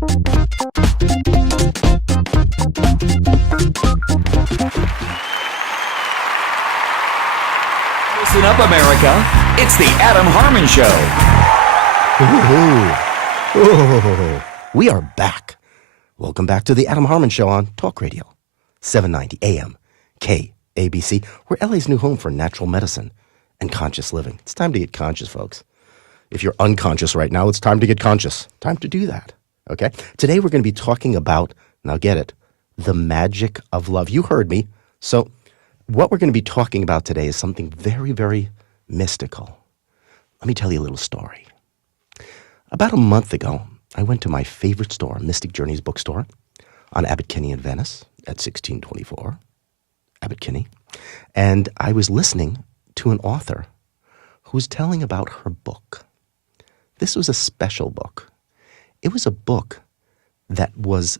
Listen up, America. It's the Adam Harman Show. We are back. Welcome back to the Adam Harman Show on Talk Radio, 790 AM, KABC. We're LA's new home for natural medicine and conscious living. It's time to get conscious, folks. If you're unconscious right now, it's time to get conscious. Time to do that, okay? Today we're going to be talking about, now get it, the magic of love. You heard me. So what we're going to be talking about today is something very, very mystical. Let me tell you a little story. About a month ago, I went to my favorite store, Mystic Journeys bookstore, on Abbot Kinney in Venice at 1624, Abbot Kinney, and I was listening to an author who was telling about her book. This was a special book. It was a book that was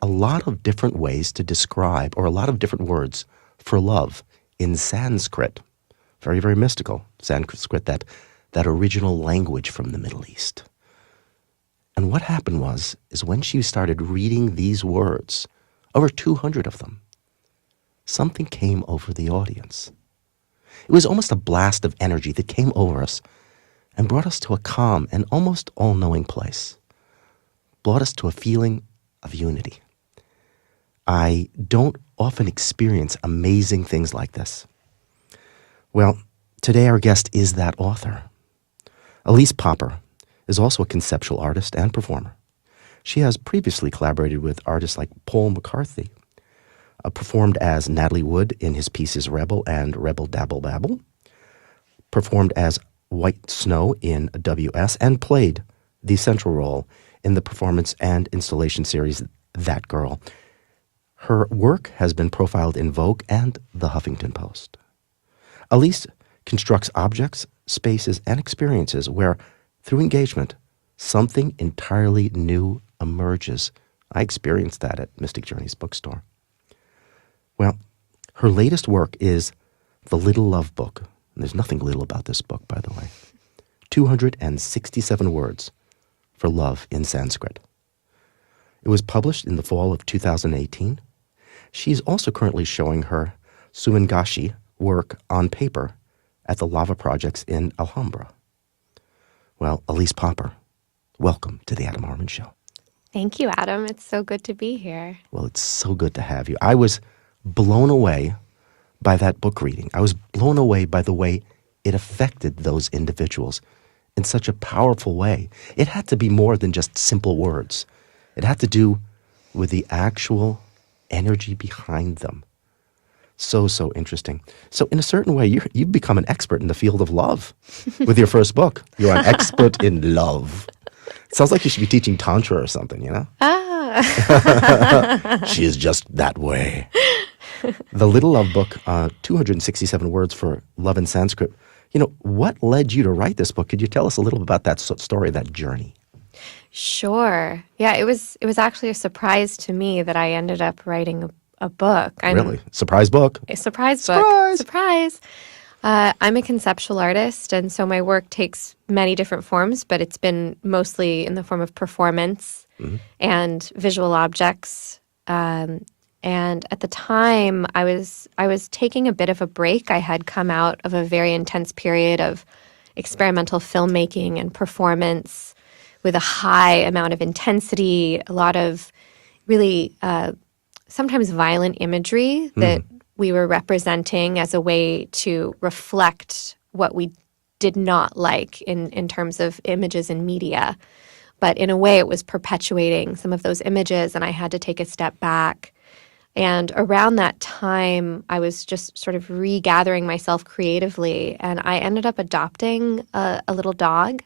a lot of different ways to describe, or a lot of different words for love in Sanskrit. Very, very mystical. Sanskrit, that original language from the Middle East. And what happened is when she started reading these words, over 200 of them, something came over the audience. It was almost a blast of energy that came over us and brought us to a calm and almost all-knowing place. Brought us to a feeling of unity. I don't often experience amazing things like this. Well, today our guest is that author. Elyse Popper is also a conceptual artist and performer. She has previously collaborated with artists like Paul McCarthy, performed as Natalie Wood in his pieces Rebel and Rebel Dabble Babble, performed as White Snow in WS, and played the central role in the performance and installation series That Girl. Her work has been profiled in Vogue and The Huffington Post. Elyse constructs objects, spaces, and experiences where, through engagement, something entirely new emerges. I experienced that at Mystic Journeys bookstore. Well, her latest work is The Little Love Book. And there's nothing little about this book, by the way. 267 words for love in Sanskrit. It was published in the fall of 2018. She's also currently showing her Sumangashi work on paper at the Lava Projects in Alhambra. Well, Elyse Popper, welcome to the Adam Harman Show. Thank you, Adam. It's so good to be here. Well, it's so good to have you. I was blown away by that book reading. I was blown away by the way it affected those individuals in such a powerful way. It had to be more than just simple words. It had to do with the actual energy behind them. So interesting. So in a certain way, you've become an expert in the field of love with your first book. You're an expert in love. It sounds like you should be teaching Tantra or something, you know? She is just that way. The Little Love Book, 267 words for love in Sanskrit. You know, what led you to write this book? Could you tell us a little bit about that story, that journey? Sure. Yeah, it was actually a surprise to me that I ended up writing a book. Really? Surprise book? A surprise book. Surprise! I'm a conceptual artist, and so my work takes many different forms, but it's been mostly in the form of performance and visual objects. And at the time, I was taking a bit of a break. I had come out of a very intense period of experimental filmmaking and performance with a high amount of intensity, a lot of really sometimes violent imagery that we were representing as a way to reflect what we did not like in terms of images and media. But in a way, it was perpetuating some of those images, and I had to take a step back. And around that time, I was just sort of regathering myself creatively, and I ended up adopting a little dog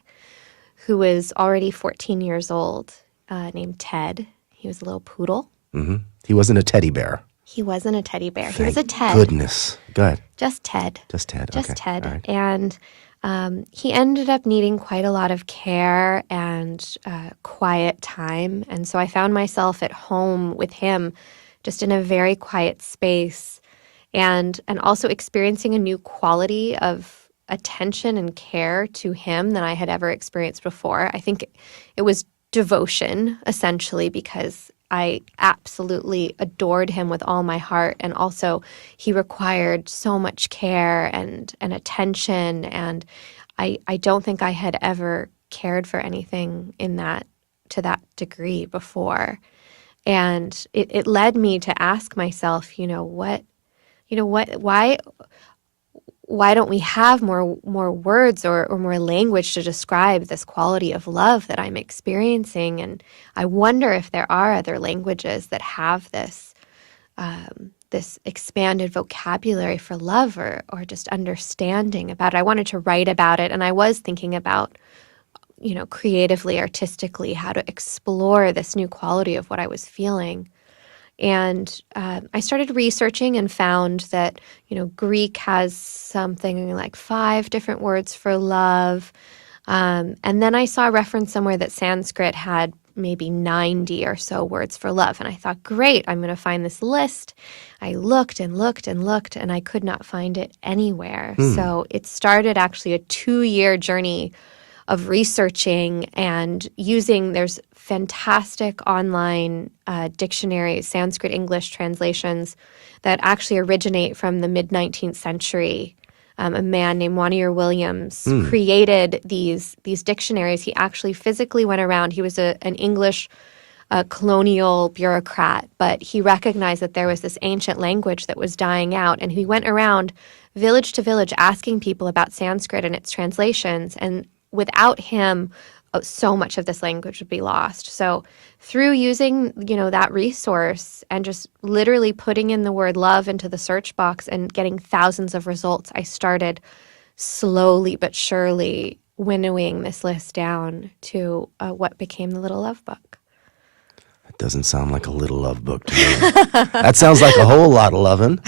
who was already 14 years old, named Ted. He was a little poodle. Mm-hmm. He wasn't a teddy bear. He wasn't a teddy bear. Thank he was a Ted. Goodness. Go ahead. Just Ted. Just Ted. Just okay. Ted. All right. And he ended up needing quite a lot of care and quiet time. And so I found myself at home with him, just in a very quiet space, and also experiencing a new quality of attention and care to him than I had ever experienced before. I think it was devotion, essentially, because I absolutely adored him with all my heart. And also he required so much care and attention. And I don't think I had ever cared for anything to that degree before. And it led me to ask myself, why don't we have more words or more language to describe this quality of love that I'm experiencing? And I wonder if there are other languages that have this this expanded vocabulary for love or just understanding about it. I wanted to write about it, and I was thinking about, creatively, artistically, how to explore this new quality of what I was feeling. And I started researching and found that, Greek has something like 5 different words for love. And then I saw a reference somewhere that Sanskrit had maybe 90 or so words for love. And I thought, great, I'm going to find this list. I looked and looked and looked, and I could not find it anywhere. So it started actually a 2-year journey of researching and using, there's fantastic online dictionaries, Sanskrit English translations that actually originate from the mid-19th century. A man named Wanier Williams created these dictionaries. He actually physically went around. He was an English colonial bureaucrat, but he recognized that there was this ancient language that was dying out, and he went around village to village asking people about Sanskrit and its translations. And without him, so much of this language would be lost. So through using, that resource and just literally putting in the word love into the search box and getting thousands of results, I started slowly but surely winnowing this list down to what became the Little Love Book. It doesn't sound like a little love book to me. That sounds like a whole lot of loving.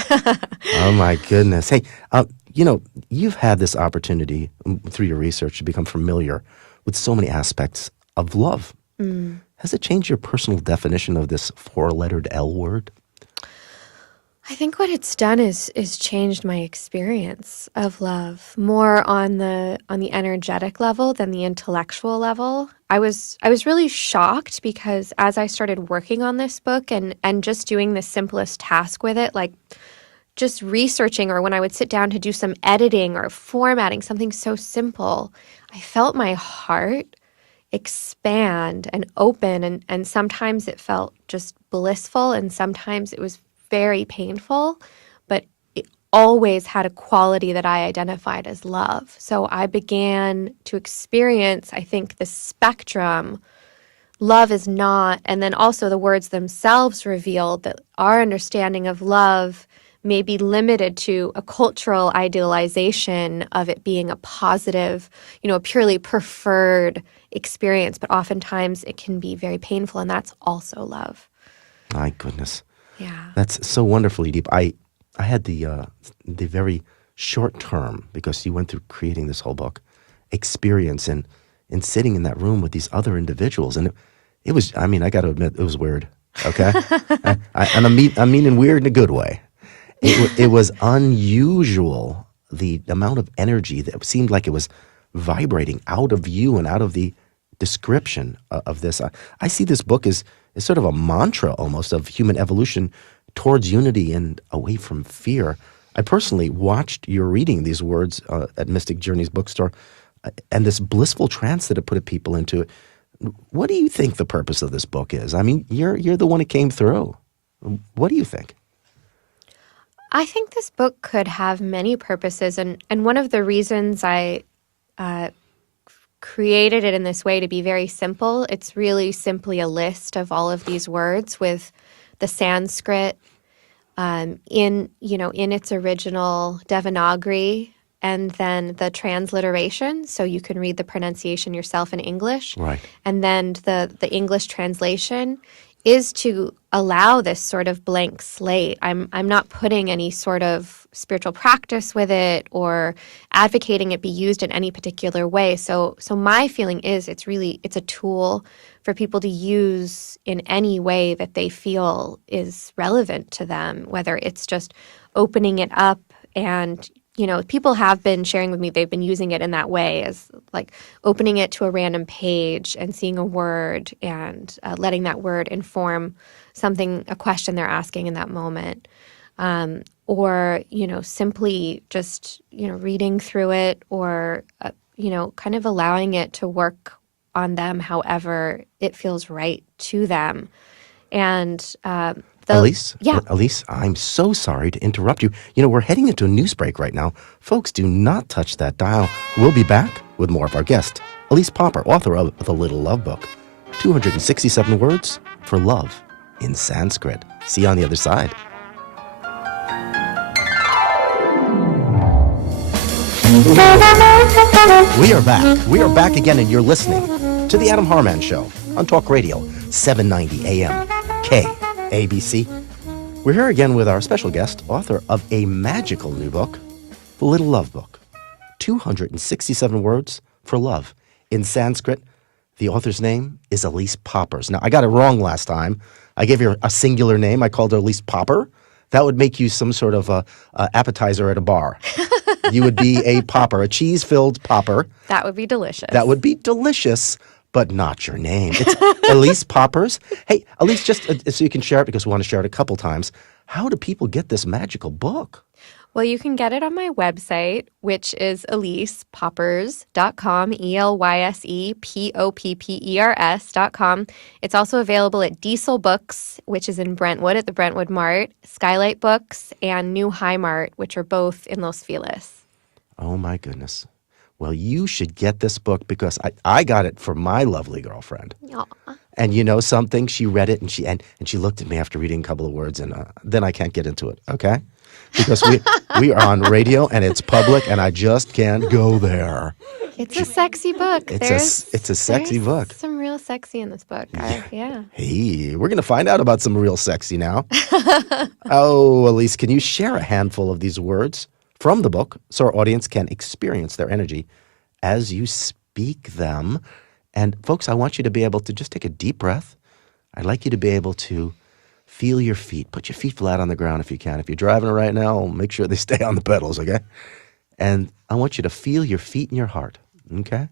Oh, my goodness. Hey, you've had this opportunity through your research to become familiar with so many aspects of love. Has it changed your personal definition of this 4-lettered L word? I think what it's done is changed my experience of love more on the energetic level than the intellectual level. I was really shocked because as I started working on this book and just doing the simplest task with it, like just researching, or when I would sit down to do some editing or formatting, something so simple, I felt my heart expand and open, and sometimes it felt just blissful, and sometimes it was very painful, but it always had a quality that I identified as love. So I began to experience, I think, the spectrum. Love is not, and then also the words themselves revealed that our understanding of love may be limited to a cultural idealization of it being a positive, a purely preferred experience, but oftentimes it can be very painful, and that's also love. My goodness. Yeah. That's so wonderfully deep. I had the very short term, because you went through creating this whole book, experience in sitting in that room with these other individuals. And it was, I got to admit, it was weird. Okay? I mean in weird in a good way. It was unusual, the amount of energy that seemed like it was vibrating out of you and out of the description of this. I see this book as sort of a mantra almost of human evolution towards unity and away from fear. I personally watched your reading these words at Mystic Journeys bookstore and this blissful trance that it put people into. What do you think the purpose of this book is? You're the one who came through. What do you think? I think this book could have many purposes, and one of the reasons I created it in this way to be very simple, it's really simply a list of all of these words with the Sanskrit in its original Devanagari, and then the transliteration, so you can read the pronunciation yourself in English. Right. And then the English translation is to allow this sort of blank slate. I'm not putting any sort of spiritual practice with it or advocating it be used in any particular way. So my feeling is it's a tool for people to use in any way that they feel is relevant to them, whether it's just opening it up and people have been sharing with me, they've been using it in that way as like opening it to a random page and seeing a word and letting that word inform a question they're asking in that moment. Or, simply just, reading through it or, kind of allowing it to work on them however it feels right to them. And Elyse? Yeah. Elyse, I'm so sorry to interrupt you. We're heading into a news break right now. Folks, do not touch that dial. We'll be back with more of our guest, Elyse Popper, author of The Little Love Book, 267 Words for Love in Sanskrit. See you on the other side. We are back. We are back again, and you're listening to The Adam Harman Show on Talk Radio, 790 AM, KABC. We're here again with our special guest, author of a magical new book, The Little Love Book, 267 Words for Love in Sanskrit. The author's name is Elyse Popper. Now, I got it wrong last time. I gave her a singular name. I called her Elyse Popper. That would make you some sort of appetizer at a bar. You would be a popper, a cheese-filled popper. That would be delicious. That would be delicious, but not your name. It's Elyse Poppers. Hey, Elyse, just so you can share it, because we want to share it a couple times, how do people get this magical book? Well, you can get it on my website, which is ElysePoppers.com, ELYSEPOPPERS.com. It's also available at Diesel Books, which is in Brentwood at the Brentwood Mart, Skylight Books, and New High Mart, which are both in Los Feliz. Oh, my goodness. Well, you should get this book, because I got it for my lovely girlfriend. Aww. And you know something? She read it, and she looked at me after reading a couple of words, and then I can't get into it, okay? Because we are on radio, and it's public, and I just can't go there. It's a sexy book. It's a sexy book. Some real sexy in this book. Yeah. Hey, we're going to find out about some real sexy now. Oh, Elyse, can you share a handful of these words from the book so our audience can experience their energy as you speak them? And folks, I want you to be able to just take a deep breath. I'd like you to be able to feel your feet. Put your feet flat on the ground if you can. If you're driving right now, make sure they stay on the pedals, okay? And I want you to feel your feet and your heart, okay?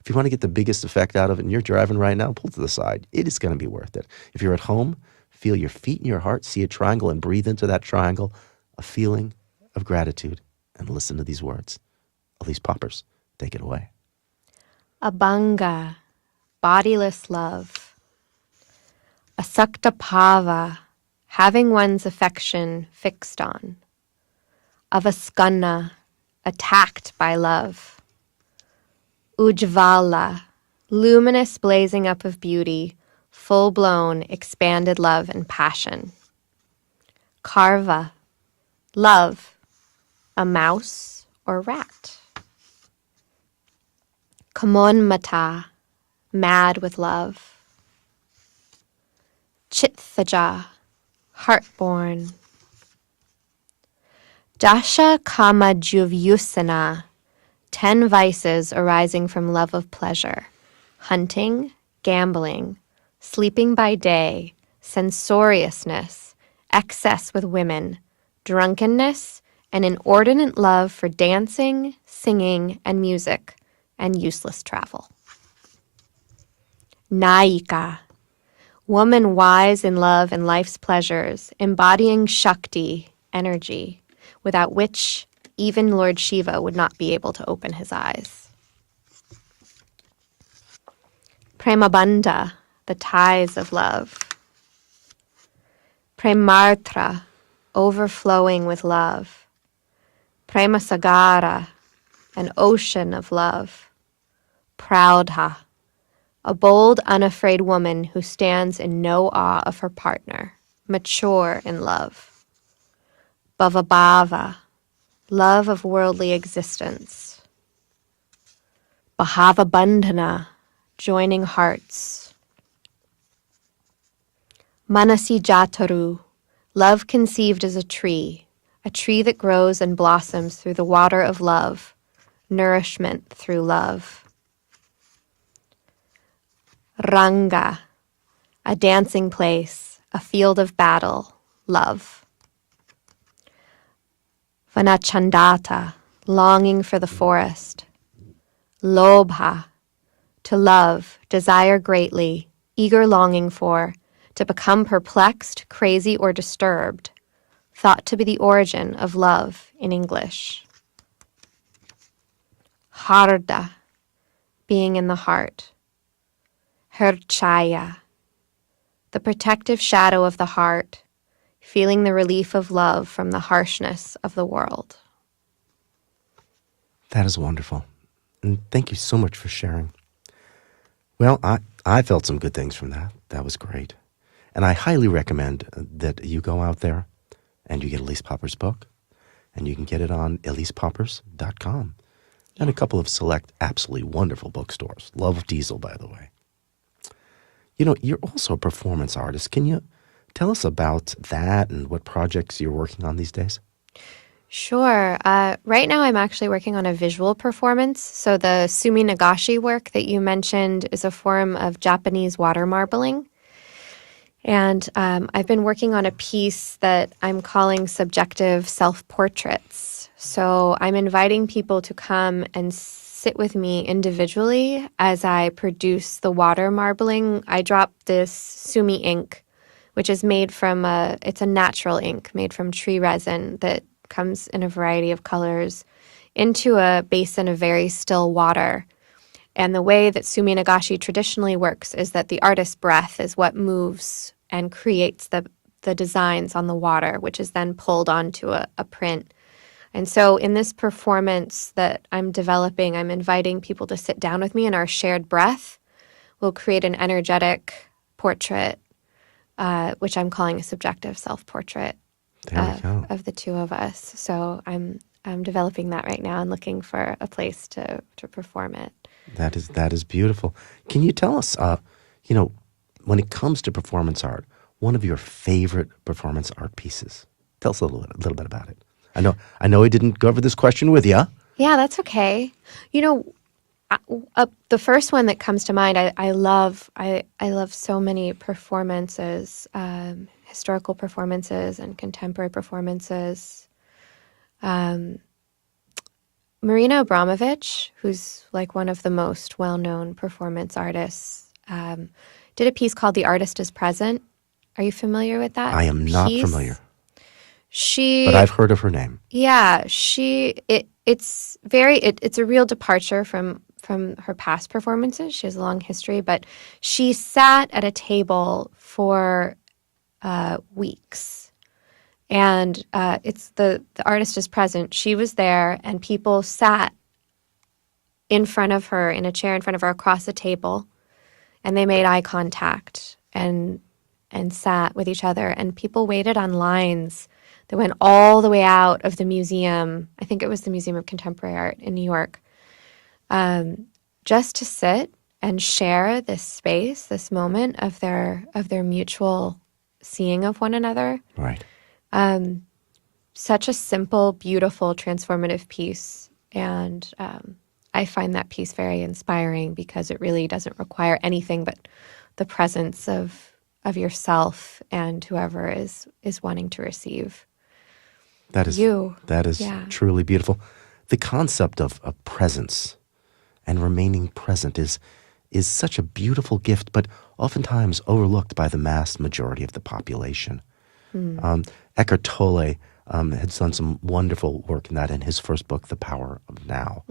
If you want to get the biggest effect out of it and you're driving right now, pull to the side. It is going to be worth it. If you're at home, feel your feet and your heart, see a triangle, and breathe into that triangle a feeling of gratitude. And listen to these words. Elyse Poppers, take it away. Abhanga, bodiless love. Asaktapava, having one's affection fixed on. Avaskana, attacked by love. Ujvala, luminous blazing up of beauty, full-blown, expanded love and passion. Karva, love, a mouse or rat. Kamonmata, mad with love. Chithaja, heartborn. Dasha kama juvyusana, 10 vices arising from love of pleasure, hunting, gambling, sleeping by day, censoriousness, excess with women, drunkenness, and inordinate love for dancing, singing, and music, and useless travel. Naika, woman wise in love and life's pleasures, embodying Shakti, energy, without which even Lord Shiva would not be able to open his eyes. Premabandha, the ties of love. Premartra, overflowing with love. Premasagara, an ocean of love. Proudha, a bold, unafraid woman who stands in no awe of her partner, mature in love. Bhavabhava, love of worldly existence. Bhavabandhana, joining hearts. Manasi Jataru, love conceived as a tree that grows and blossoms through the water of love, nourishment through love. Ranga, a dancing place, a field of battle, love. Vanachandata, longing for the forest. Lobha, to love, desire greatly, eager longing for, to become perplexed, crazy, or disturbed, thought to be the origin of love in English. Harda, being in the heart. Herchaya, the protective shadow of the heart, feeling the relief of love from the harshness of the world. That is wonderful. And thank you so much for sharing. Well, I felt some good things from that. That was great. And I highly recommend that you go out there and you get Elyse Popper's book, and you can get it on ElysePoppers.com and a couple of select absolutely wonderful bookstores. Love Diesel, by the way. You know, you're also a performance artist. Can you tell us about that and what projects you're working on these days? Sure. Right now I'm actually working on a visual performance. So the Sumi Nagashi work that you mentioned is a form of Japanese water marbling. And I've been working on a piece that I'm calling subjective self-portraits. So I'm inviting people to come and sit with me individually as I produce the water marbling. I drop this Sumi ink, which is made from it's a natural ink made from tree resin that comes in a variety of colors, into a basin of very still water. And the way that Sumi Nagashi traditionally works is that the artist's breath is what moves and creates the designs on the water, which is then pulled onto a print. And so in this performance that I'm developing, I'm inviting people to sit down with me, and our shared breath will create an energetic portrait, which I'm calling a subjective self-portrait of the two of us. So I'm developing that right now and looking for a place to perform it. That is beautiful. Can you tell us, when it comes to performance art, one of your favorite performance art pieces? Tell us a little bit about it. I know I didn't go over this question with you. Yeah, that's okay. The first one that comes to mind, I love so many performances, historical performances and contemporary performances. Marina Abramovich, who's like one of the most well-known performance artists, did a piece called "The Artist is Present." Are you familiar with that? I am not familiar. But I've heard of her name. Yeah, it's a real departure from her past performances. She has a long history, but she sat at a table for weeks. And it's the artist is present. She was there, and people sat in front of her, in a chair in front of her across the table, and they made eye contact and sat with each other. And people waited on lines that went all the way out of the museum. I think it was the Museum of Contemporary Art in New York, just to sit and share this space, this moment of their mutual seeing of one another. Right. Such a simple, beautiful, transformative piece. And I find that piece very inspiring because it really doesn't require anything but the presence of yourself and whoever is wanting to receive. That is truly beautiful. The concept of presence and remaining present is such a beautiful gift, but oftentimes overlooked by the vast majority of the population. Eckhart Tolle had done some wonderful work in that in his first book, The Power of Now.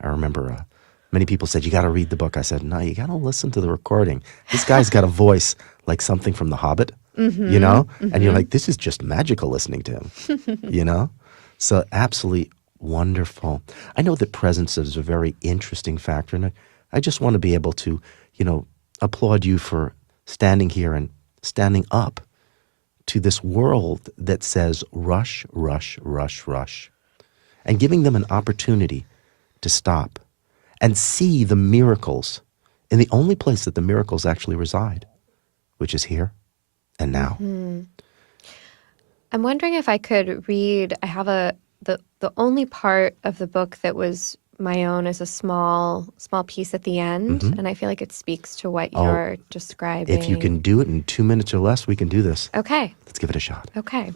I remember many people said, you got to read the book. I said, no, you got to listen to the recording. This guy's got a voice like something from The Hobbit, And you're like, this is just magical listening to him, So absolutely wonderful. I know that presence is a very interesting factor, and I just want to be able to, applaud you for standing here and standing up to this world that says rush, rush, rush, rush, and giving them an opportunity to stop and see the miracles in the only place that the miracles actually reside, which is here and now. I'm wondering if I could read. I have the only part of the book that was my own is a small piece at the end, and I feel like it speaks to what you're describing. If you can do it in 2 minutes or less, we can do this. Okay. Let's give it a shot. Okay.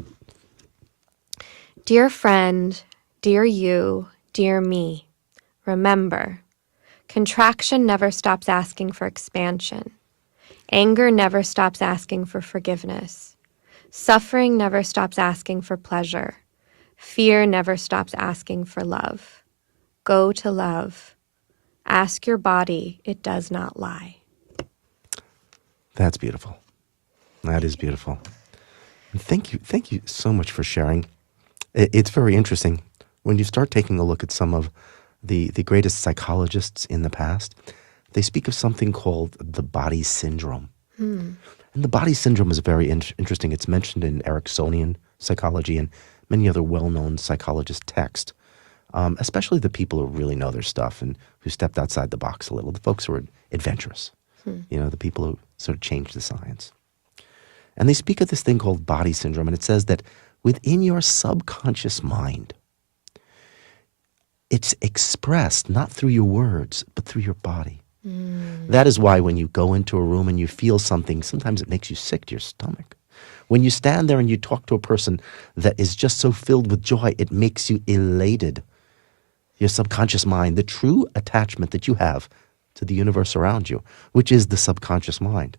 Dear friend, dear you, Dear me, remember, contraction never stops asking for expansion. Anger never stops asking for forgiveness. Suffering never stops asking for pleasure. Fear never stops asking for love. Go to love. Ask your body, it does not lie. That's beautiful. That is beautiful. And thank you so much for sharing. It's very interesting. When you start taking a look at some of the greatest psychologists in the past, they speak of something called the body syndrome. And the body syndrome is very interesting. It's mentioned in Ericksonian psychology and many other well-known psychologist texts, especially the people who really know their stuff and who stepped outside the box a little, the folks who are adventurous, the people who sort of change the science. And they speak of this thing called body syndrome, and it says that within your subconscious mind, it's expressed not through your words, but through your body. That is why when you go into a room and you feel something, sometimes it makes you sick to your stomach. When you stand there and you talk to a person that is just so filled with joy, it makes you elated. Your subconscious mind, the true attachment that you have to the universe around you, which is the subconscious mind,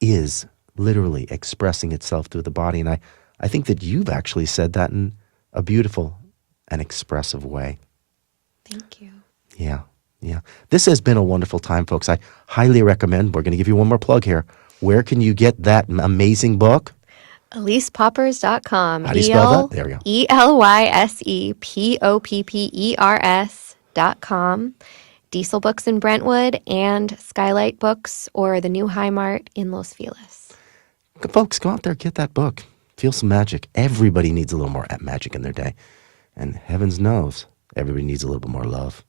is literally expressing itself through the body. And I think that you've actually said that in a beautiful and expressive way. Thank you. Yeah. This has been a wonderful time, folks. I highly recommend, we're going to give you one more plug here. Where can you get that amazing book? ElysePoppers.com. How do you spell that? There we go. ElysePoppers.com. Diesel Books in Brentwood and Skylight Books or the new High Mart in Los Feliz. Folks, go out there, get that book. Feel some magic. Everybody needs a little more magic in their day. And heavens knows, everybody needs a little bit more love.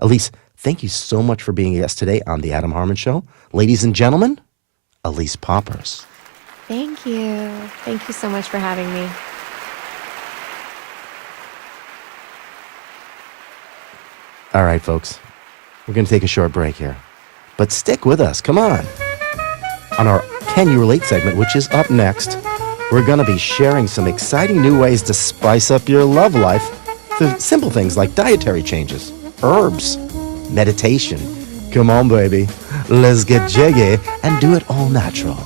Elyse, thank you so much for being a guest today on The Adam Harman Show. Ladies and gentlemen, Elyse Poppers. Thank you. Thank you so much for having me. All right, folks. We're going to take a short break here. But stick with us. Come on. On our Can You Relate segment, which is up next, we're going to be sharing some exciting new ways to spice up your love life through simple things like dietary changes, herbs, meditation. Come on, baby. Let's get jiggy and do it all natural.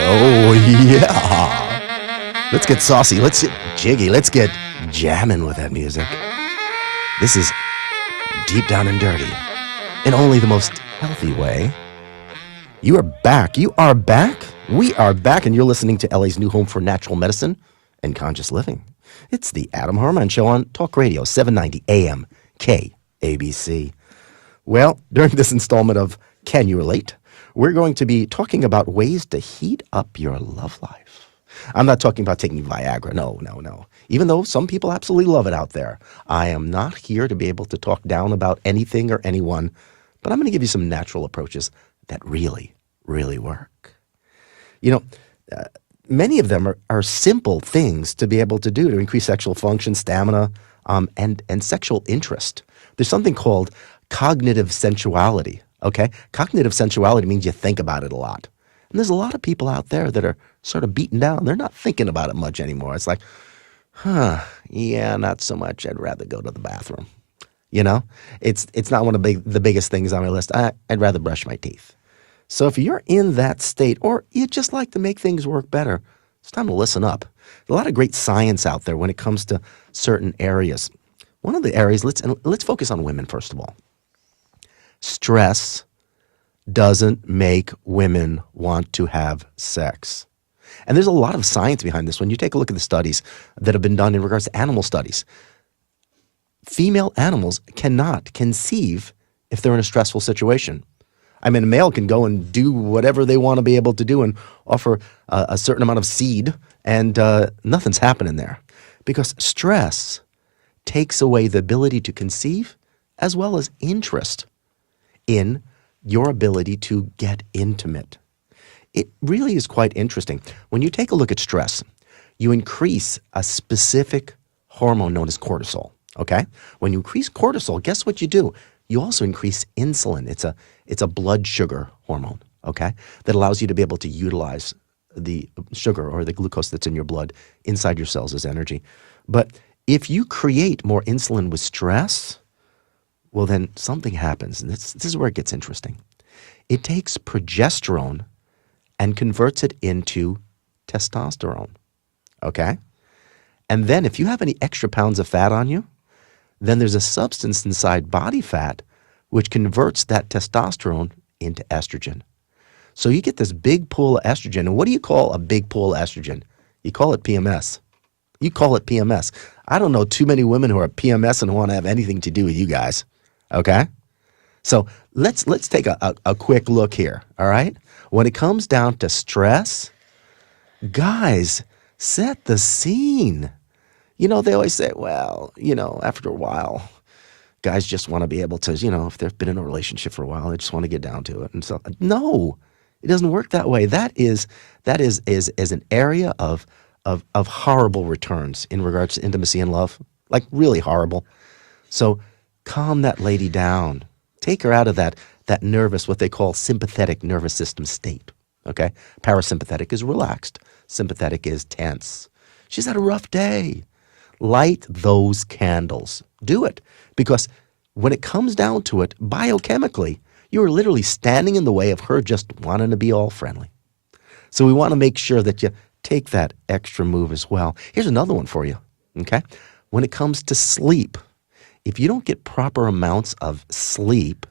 Oh, yeah. Let's get saucy. Let's get jiggy. Let's get jamming with that music. This is Deep Down and Dirty in only the most healthy way. You are back. You are back. We are back, and you're listening to LA's new home for natural medicine and conscious living. It's the Adam Harman Show on Talk Radio, 790 AM, KABC. Well, during this installment of Can You Relate, we're going to be talking about ways to heat up your love life. I'm not talking about taking Viagra. No. Even though some people absolutely love it out there. I am not here to be able to talk down about anything or anyone, but I'm going to give you some natural approaches that really, really work. Many of them are simple things to be able to do to increase sexual function, stamina, and sexual interest. There's something called cognitive sensuality, okay? Cognitive sensuality means you think about it a lot. And there's a lot of people out there that are sort of beaten down. They're not thinking about it much anymore. It's like, yeah, not so much. I'd rather go to the bathroom. It's not one of the biggest things on my list. I'd rather brush my teeth. So if you're in that state, or you just like to make things work better, it's time to listen up. There's a lot of great science out there when it comes to certain areas. One of the areas, let's focus on women first of all. Stress doesn't make women want to have sex. And there's a lot of science behind this. When you take a look at the studies that have been done in regards to animal studies, female animals cannot conceive if they're in a stressful situation. I mean, a male can go and do whatever they want to be able to do and offer a certain amount of seed, and nothing's happening there. Because stress takes away the ability to conceive as well as interest in your ability to get intimate. It really is quite interesting. When you take a look at stress, you increase a specific hormone known as cortisol, okay? When you increase cortisol, guess what you do? You also increase insulin. It's a blood sugar hormone, okay, that allows you to be able to utilize the sugar or the glucose that's in your blood inside your cells as energy. But if you create more insulin with stress, well, then something happens. And this is where it gets interesting. It takes progesterone and converts it into testosterone, okay? And then if you have any extra pounds of fat on you, then there's a substance inside body fat which converts that testosterone into estrogen. So you get this big pool of estrogen. And what do you call a big pool of estrogen? You call it PMS. You call it PMS. I don't know too many women who are PMS and want to have anything to do with you guys, okay? So let's take a quick look here, all right? When it comes down to stress, guys, set the scene. You know, they always say, well, you know, after a while, guys just want to be able to, you know, if they've been in a relationship for a while, they just want to get down to it. And so, no, it doesn't work that way. That is an area of horrible returns in regards to intimacy and love, like really horrible. So calm that lady down. Take her out of that nervous, what they call sympathetic nervous system state, okay? Parasympathetic is relaxed. Sympathetic is tense. She's had a rough day. Light those candles. Do it. Because when it comes down to it, biochemically, you are literally standing in the way of her just wanting to be all friendly. So we want to make sure that you take that extra move as well. Here's another one for you, okay? When it comes to sleep, if you don't get proper amounts of sleep,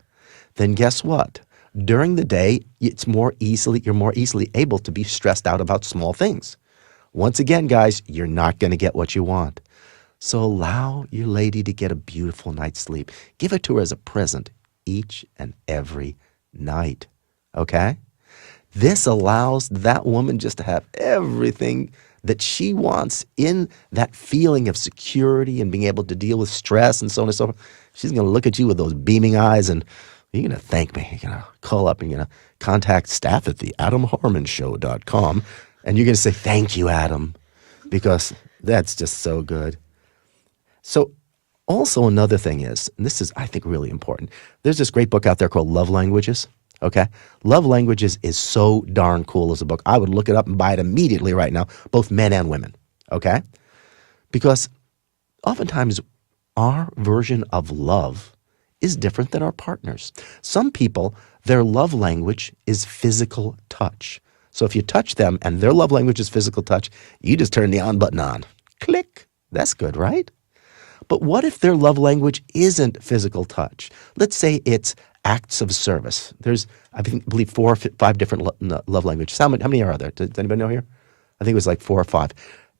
then guess what? During the day, you're more easily able to be stressed out about small things. Once again, guys, you're not going to get what you want. So allow your lady to get a beautiful night's sleep. Give it to her as a present each and every night, okay? This allows that woman just to have everything that she wants in that feeling of security and being able to deal with stress and so on and so forth. She's going to look at you with those beaming eyes and you're going to thank me. You're going to call up and you're going to contact staff at the AdamHarmonShow.com and you're going to say, thank you, Adam, because that's just so good. So also another thing is, and this is, I think, really important, there's this great book out there called Love Languages, okay? Love Languages is so darn cool as a book. I would look it up and buy it immediately right now, both men and women, okay? Because oftentimes our version of love is different than our partners. Some people, their love language is physical touch. So if you touch them and their love language is physical touch, you just turn the on button on. Click. That's good, right? But what if their love language isn't physical touch? Let's say it's acts of service. There's, I believe, 4 or 5 different love languages. How many are there? Does anybody know here? I think it was like 4 or 5.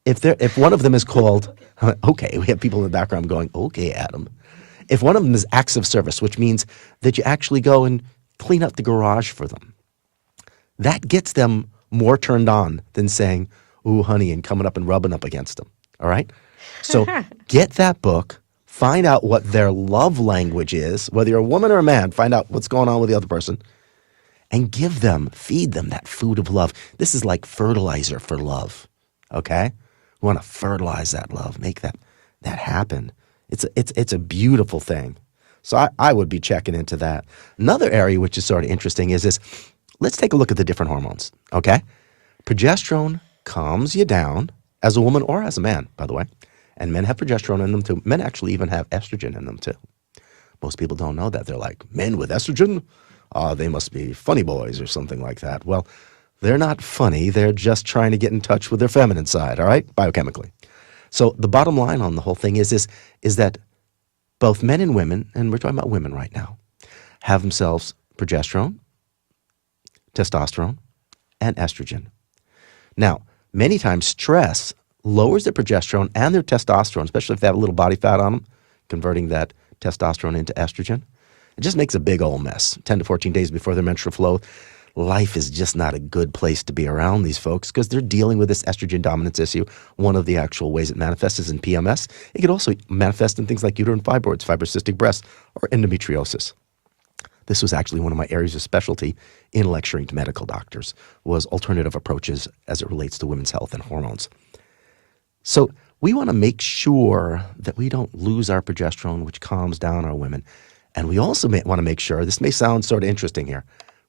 If one of them is called, okay, we have people in the background going, okay, Adam. If one of them is acts of service, which means that you actually go and clean up the garage for them, that gets them more turned on than saying, ooh, honey, and coming up and rubbing up against them, all right? So get that book, find out what their love language is, whether you're a woman or a man, find out what's going on with the other person, and feed them that food of love. This is like fertilizer for love, okay? We want to fertilize that love, make that happen. It's a beautiful thing. So I would be checking into that. Another area which is sort of interesting is this. Let's take a look at the different hormones, okay? Progesterone calms you down as a woman or as a man, by the way. And men have progesterone in them too. Men actually even have estrogen in them too. Most people don't know that. They're like, men with estrogen? They must be funny boys or something like that. Well, they're not funny. They're just trying to get in touch with their feminine side, all right, biochemically. So the bottom line on the whole thing is that both men and women, and we're talking about women right now, have themselves progesterone, testosterone, and estrogen. Now, many times stress lowers their progesterone and their testosterone, especially if they have a little body fat on them, converting that testosterone into estrogen. It just makes a big old mess. 10 to 14 days before their menstrual flow, life is just not a good place to be around these folks because they're dealing with this estrogen dominance issue. One of the actual ways it manifests is in PMS. It could also manifest in things like uterine fibroids, fibrocystic breast, or endometriosis. This was actually one of my areas of specialty in lecturing to medical doctors, was alternative approaches as it relates to women's health and hormones. So we want to make sure that we don't lose our progesterone, which calms down our women. And we also want to make sure, this may sound sort of interesting here,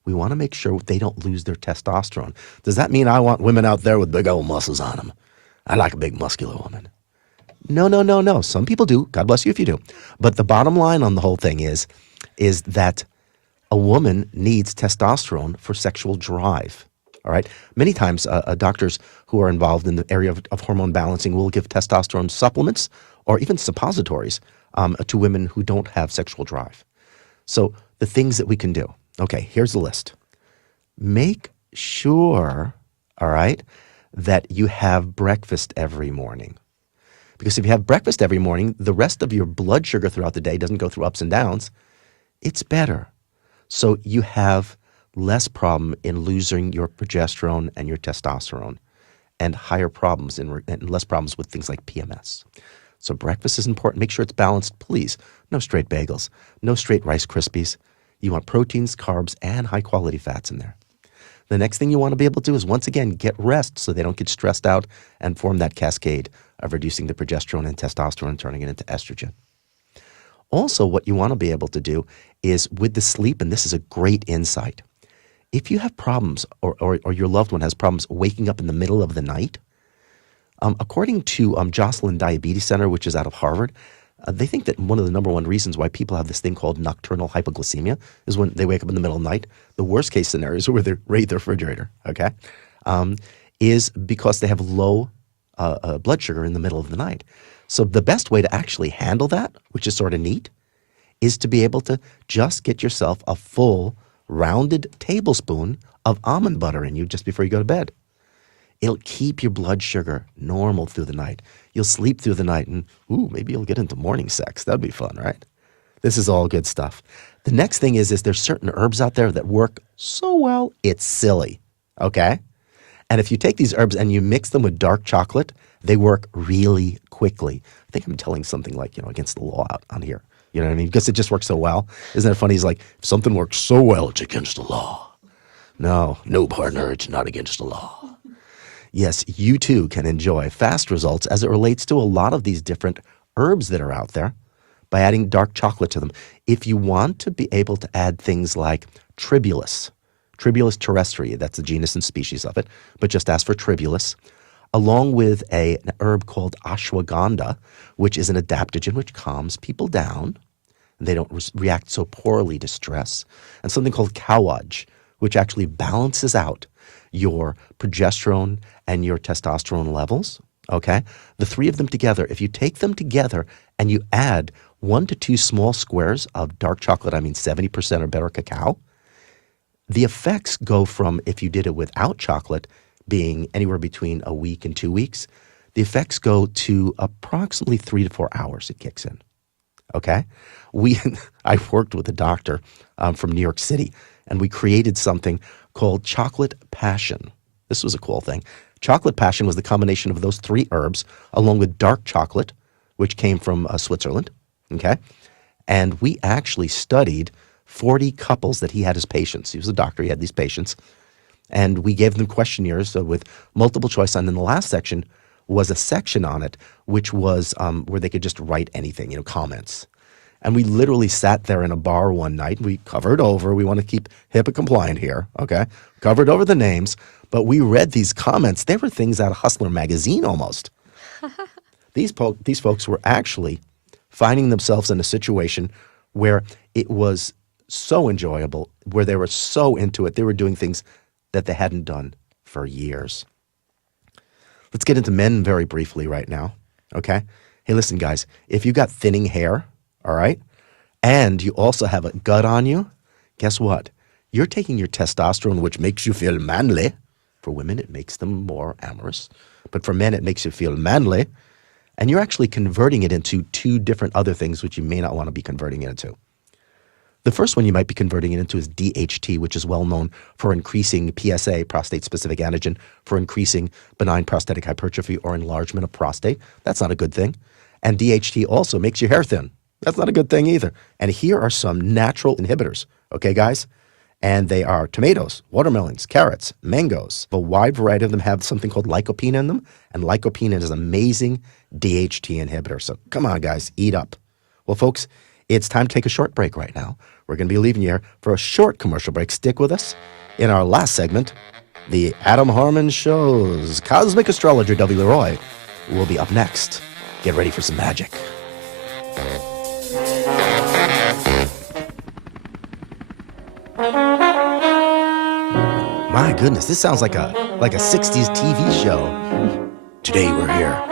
we want to make sure they don't lose their testosterone. Does that mean I want women out there with big old muscles on them? I like a big muscular woman. No, no, no, no. Some people do. God bless you if you do. But the bottom line on the whole thing is that a woman needs testosterone for sexual drive. All right. Many times, doctors who are involved in the area of hormone balancing will give testosterone supplements or even suppositories to women who don't have sexual drive. So the things that we can do. Okay, here's the list. Make sure, all right, that you have breakfast every morning. Because if you have breakfast every morning, the rest of your blood sugar throughout the day doesn't go through ups and downs. It's better. So you have less problem in losing your progesterone and your testosterone, and higher problems and less problems with things like PMS. So breakfast is important. Make sure it's balanced, please. No straight bagels, no straight Rice Krispies. You want proteins, carbs, and high-quality fats in there. The next thing you want to be able to do is, once again, get rest so they don't get stressed out and form that cascade of reducing the progesterone and testosterone and turning it into estrogen. Also, what you want to be able to do is with the sleep, and this is a great insight, if you have problems or your loved one has problems waking up in the middle of the night, according to Joslin Diabetes Center, which is out of Harvard, they think that one of the number one reasons why people have this thing called nocturnal hypoglycemia is when they wake up in the middle of the night. The worst case scenarios are where they raid the refrigerator, okay, is because they have low blood sugar in the middle of the night. So the best way to actually handle that, which is sort of neat, is to be able to just get yourself a full rounded tablespoon of almond butter in you just before you go to bed. It'll keep your blood sugar normal through the night. You'll sleep through the night and, maybe you'll get into morning sex. That'd be fun, right? This is all good stuff. The next thing is there's certain herbs out there that work so well, it's silly, okay? And if you take these herbs and you mix them with dark chocolate, they work really quickly. I think I'm telling something like, against the law out on here. You know what I mean? Because it just works so well. Isn't it funny? He's like, if something works so well, it's against the law. No, partner, it's not against the law. Yes, you too can enjoy fast results as it relates to a lot of these different herbs that are out there by adding dark chocolate to them. If you want to be able to add things like Tribulus terrestri, that's the genus and species of it, but just ask for Tribulus, along with an herb called ashwagandha, which is an adaptogen which calms people down. They don't react so poorly to stress, and something called cowage, which actually balances out your progesterone and your testosterone levels, okay? The three of them together, if you take them together and you add 1 to 2 small squares of dark chocolate, 70% or better cacao, the effects go from, if you did it without chocolate, being anywhere between a week and 2 weeks, the effects go to approximately 3 to 4 hours it kicks in, okay? I worked with a doctor from New York City, and we created something called Chocolate Passion. This was a cool thing. Chocolate Passion was the combination of those 3 herbs along with dark chocolate, which came from Switzerland, okay? And we actually studied 40 couples that he had as patients. He was a doctor. He had these patients. And we gave them questionnaires with multiple choice. And then the last section was a section on it, which was where they could just write anything, comments. And we literally sat there in a bar one night. We covered over. We want to keep HIPAA compliant here, okay? Covered over the names. But we read these comments. They were things out of Hustler magazine almost. These folks were actually finding themselves in a situation where it was so enjoyable, where they were so into it. They were doing things that they hadn't done for years. Let's get into men very briefly right now, okay? Hey, listen, guys, if you got thinning hair, all right, and you also have a gut on you, guess what? You're taking your testosterone, which makes you feel manly. For women, it makes them more amorous. But for men, it makes you feel manly. And you're actually converting it into 2 different other things which you may not want to be converting it into. The first one you might be converting it into is DHT, which is well known for increasing PSA, prostate-specific antigen, for increasing benign prostatic hypertrophy or enlargement of prostate. That's not a good thing. And DHT also makes your hair thin. That's not a good thing either. And here are some natural inhibitors, okay, guys? And they are tomatoes, watermelons, carrots, mangoes. A wide variety of them have something called lycopene in them, and lycopene is an amazing DHT inhibitor. So come on, guys, eat up. Well, folks, it's time to take a short break right now. We're going to be leaving you here for a short commercial break. Stick with us. In our last segment, the Adam Harman Show's cosmic astrologer, W. Leroy, will be up next. Get ready for some magic. My goodness, this sounds like a 60s TV show. Today we're here.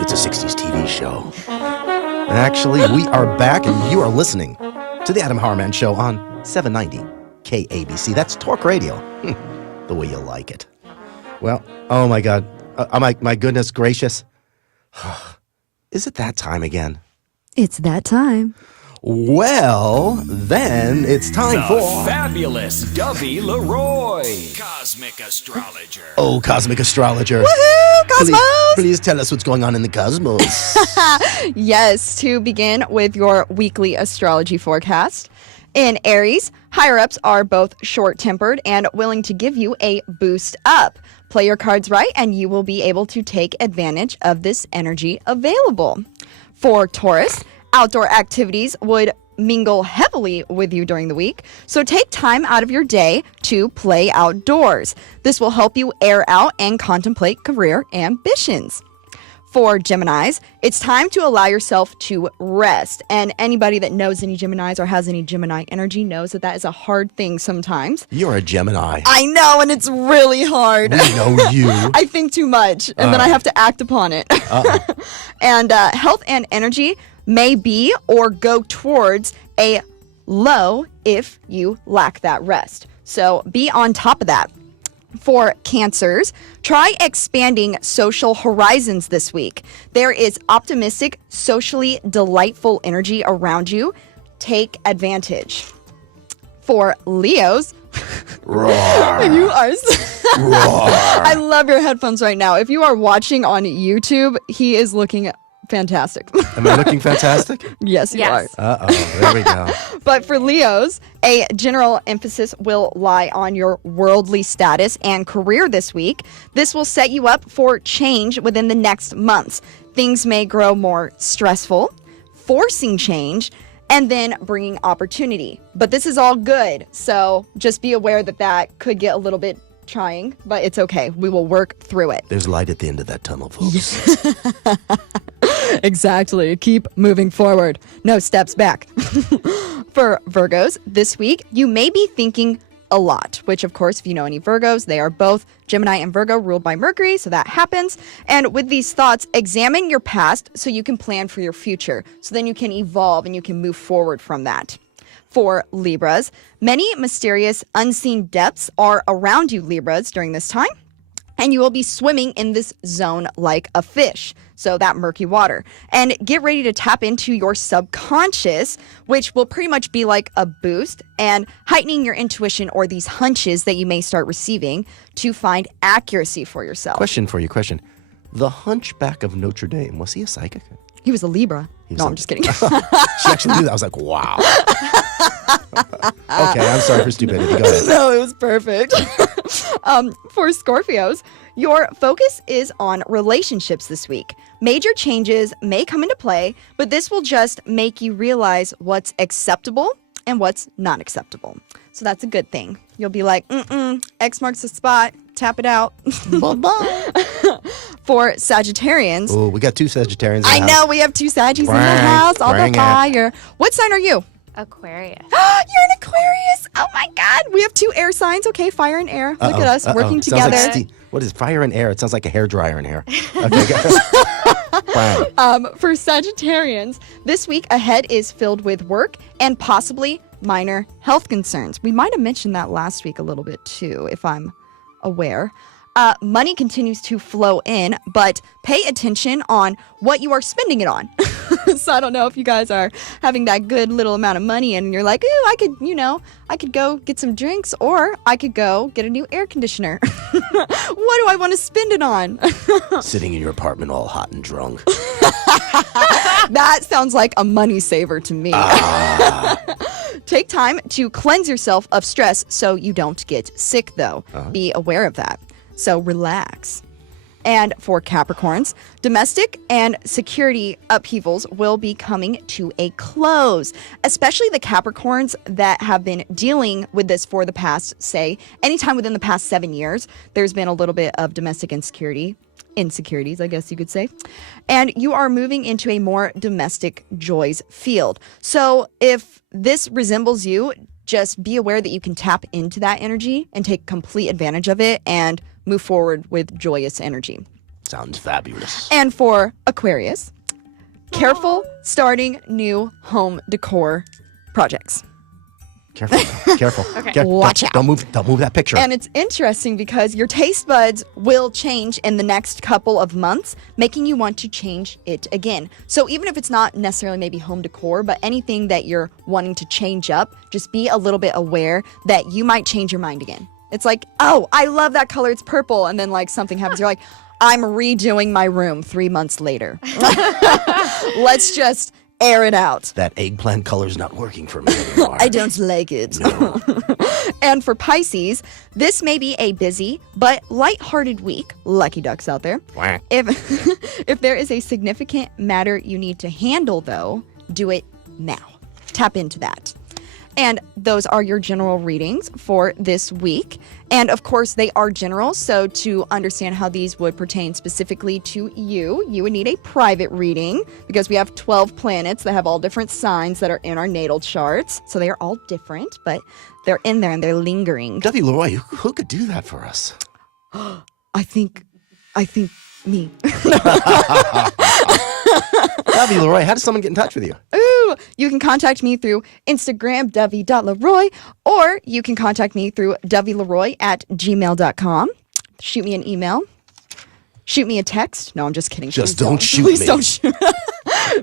It's a 60s TV show. And actually, we are back, and you are listening to the Adam Harman Show on 790 KABC. That's Talk Radio, the way you like it. Well, oh my God, my goodness gracious. Is it that time again? It's that time. Well, then it's time The for... fabulous W. Leroy, Cosmic Astrologer. Oh, Cosmic Astrologer. Woohoo, Cosmos! Please tell us what's going on in the cosmos. Yes, to begin with your weekly astrology forecast. In Aries, higher-ups are both short-tempered and willing to give you a boost up. Play your cards right, and you will be able to take advantage of this energy available. For Taurus, outdoor activities would mingle heavily with you during the week, so take time out of your day to play outdoors. This will help you air out and contemplate career ambitions. For Geminis, it's time to allow yourself to rest. And anybody that knows any Geminis or has any Gemini energy knows that that is a hard thing sometimes. You're a Gemini. I know, and it's really hard. We know you. I think too much, and then I have to act upon it. And health and energy may be or go towards a low if you lack that rest. So be on top of that. For Cancers, try expanding social horizons this week. There is optimistic, socially delightful energy around you. Take advantage. For Leos, Roar. you are... Roar. I love your headphones right now. If you are watching on YouTube, he is looking fantastic. Am I looking fantastic? Yes, you Yes. are. Uh-oh, there we go. But for Leos, a general emphasis will lie on your worldly status and career this week. This will set you up for change within the next months. Things may grow more stressful, forcing change, and then bringing opportunity. But this is all good, so just be aware that that could get a little bit trying, but it's okay. We will work through it. There's light at the end of that tunnel, folks. Exactly. Keep moving forward. No steps back. For Virgos, this week, you may be thinking a lot, which, of course, if you know any Virgos, they are both Gemini and Virgo ruled by Mercury, so that happens. And with these thoughts, examine your past so you can plan for your future. So then you can evolve and you can move forward from that. For Libras, many mysterious, unseen depths are around you, Libras, during this time. And you will be swimming in this zone like a fish, so that murky water. And get ready to tap into your subconscious, which will pretty much be like a boost and heightening your intuition or these hunches that you may start receiving to find accuracy for yourself. Question for you, question. The Hunchback of Notre Dame, was he a psychic? He was a Libra. was No, a- I'm just kidding. She actually knew that. I was like, wow. Okay, I'm sorry for stupidity. Go ahead. No, it was perfect. For Scorpios, your focus is on relationships this week. Major changes may come into play, but this will just make you realize what's acceptable and what's not acceptable. So that's a good thing. You'll be like, X marks the spot, tap it out. Bye-bye. For Sagittarians, Oh, we got two Sagittarians. I know we have two Saggies in the Bring- house, all bring the it. fire. What sign are you? Aquarius. You're an Aquarius. Oh my God. We have two air signs. Okay, fire and air. Look at us working Sounds together. like what is fire and air? It sounds like a hairdryer in hair. Okay, go. Bang. For Sagittarians, this week ahead is filled with work and possibly minor health concerns. We might have mentioned that last week a little bit too, if I'm aware. Money continues to flow in, but pay attention on what you are spending it on. So I don't know if you guys are having that good little amount of money and you're like, ooh, I could go get some drinks or I could go get a new air conditioner. What do I want to spend it on? Sitting in your apartment all hot and drunk. That sounds like a money saver to me. Take time to cleanse yourself of stress so you don't get sick, though. Be aware of that. So relax. And for Capricorns, domestic and security upheavals will be coming to a close, especially the Capricorns that have been dealing with this for the past, say, anytime within the past 7 years. There's been a little bit of domestic insecurities, I guess you could say. And you are moving into a more domestic joys field. So if this resembles you, just be aware that you can tap into that energy and take complete advantage of it and move forward with joyous energy. Sounds fabulous. And for Aquarius, careful starting new home decor projects. Careful. Careful. Okay. Watch out. Don't move that picture. And it's interesting because your taste buds will change in the next couple of months, making you want to change it again. So even if it's not necessarily maybe home decor, but anything that you're wanting to change up, just be a little bit aware that you might change your mind again. It's like, oh, I love that color. It's purple. And then like something happens. You're like, I'm redoing my room 3 months later. Let's just air it out. That eggplant color's not working for me anymore. I don't like it. No. And for Pisces, this may be a busy but lighthearted week. Lucky ducks out there. Quack. If there is a significant matter you need to handle, though, do it now. Tap into that. And those are your general readings for this week. And of course, they are general. So to understand how these would pertain specifically to you, you would need a private reading because we have 12 planets that have all different signs that are in our natal charts. So they are all different, but they're in there and they're lingering. Debbie Leroy, who could do that for us? I think me. Debbie Leroy, how does someone get in touch with you? Ooh, you can contact me through Instagram, Debbie.Leroy, or you can contact me through DebbieLeroy@gmail.com. Shoot me an email. Shoot me a text. No, I'm just kidding. Just Please don't shoot Please me. don't shoot.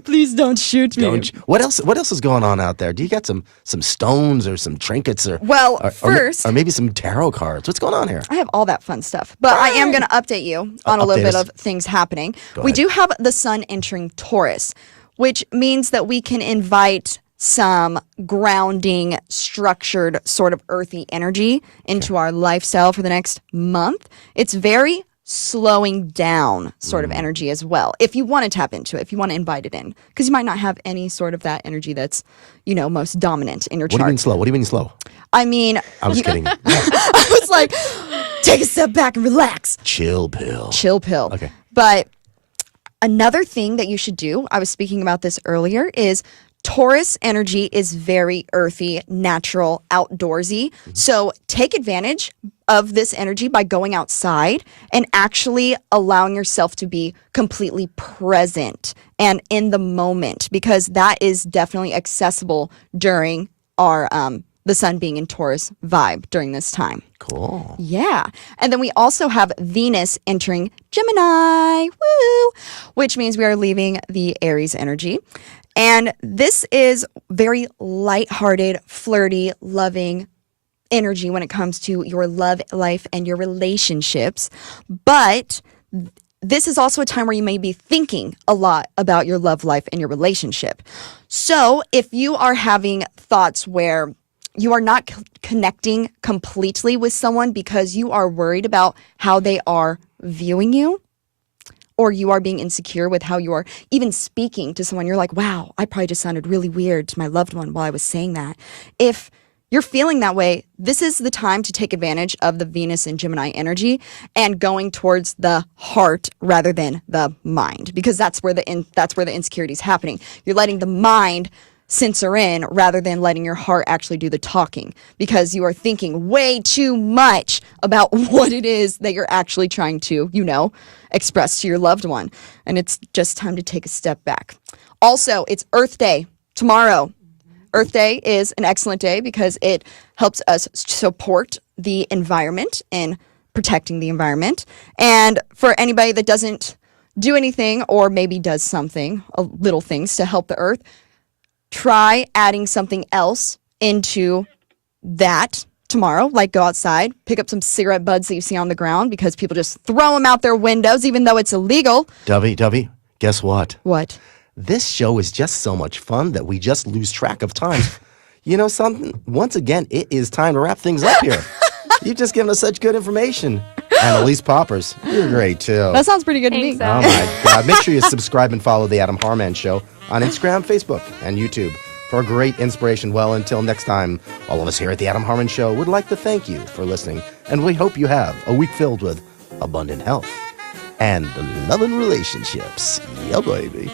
Please don't shoot me. What else is going on out there? Do you got some stones or some trinkets or Well, or first, or maybe some tarot cards? What's going on here? I have all that fun stuff, but I am going to update you on a little Update bit us. of things happening. Go We ahead. do have the sun entering Taurus, which means that we can invite some grounding, structured, sort of earthy energy into our lifestyle for the next month. It's very slowing down sort of energy as well. If you want to tap into it, if you want to invite it in, because you might not have any sort of that energy that's, most dominant in your What do you chart. mean slow? What do you mean slow? I mean, I was kidding. I was like, take a step back and relax. Chill pill. Chill pill. Okay. But another thing that you should do, I was speaking about this earlier, is Taurus energy is very earthy, natural, outdoorsy. So take advantage of this energy by going outside and actually allowing yourself to be completely present and in the moment, because that is definitely accessible during our the sun being in Taurus vibe during this time. Cool. Yeah. And then we also have Venus entering Gemini, woo, which means we are leaving the Aries energy. And this is very lighthearted, flirty, loving energy when it comes to your love life and your relationships. But this is also a time where you may be thinking a lot about your love life and your relationship. So if you are having thoughts where you are not connecting completely with someone because you are worried about how they are viewing you, or you are being insecure with how you are even speaking to someone, you're like, wow, I probably just sounded really weird to my loved one while I was saying that. If you're feeling that way, this is the time to take advantage of the Venus and Gemini energy and going towards the heart rather than the mind, because that's where the insecurity is happening. You're letting the mind censor in rather than letting your heart actually do the talking, because you are thinking way too much about what it is that you're actually trying to, express to your loved one. And it's just time to take a step back. Also, it's Earth Day tomorrow. Earth Day is an excellent day because it helps us support the environment and protecting the environment. And for anybody that doesn't do anything or maybe does something, little things to help the earth, try adding something else into that tomorrow, like go outside, pick up some cigarette butts that you see on the ground because people just throw them out their windows, even though it's illegal. Dovey, guess what? What? This show is just so much fun that we just lose track of time. You know something? Once again, it is time to wrap things up here. You've just given us such good information. And Elyse Poppers, you're great too. That sounds pretty good to me. Thanks, Oh my God. Make sure you subscribe and follow The Adam Harman Show on Instagram, Facebook, and YouTube for great inspiration. Well, until next time, all of us here at The Adam Harman Show would like to thank you for listening, and we hope you have a week filled with abundant health and loving relationships. Yeah, baby.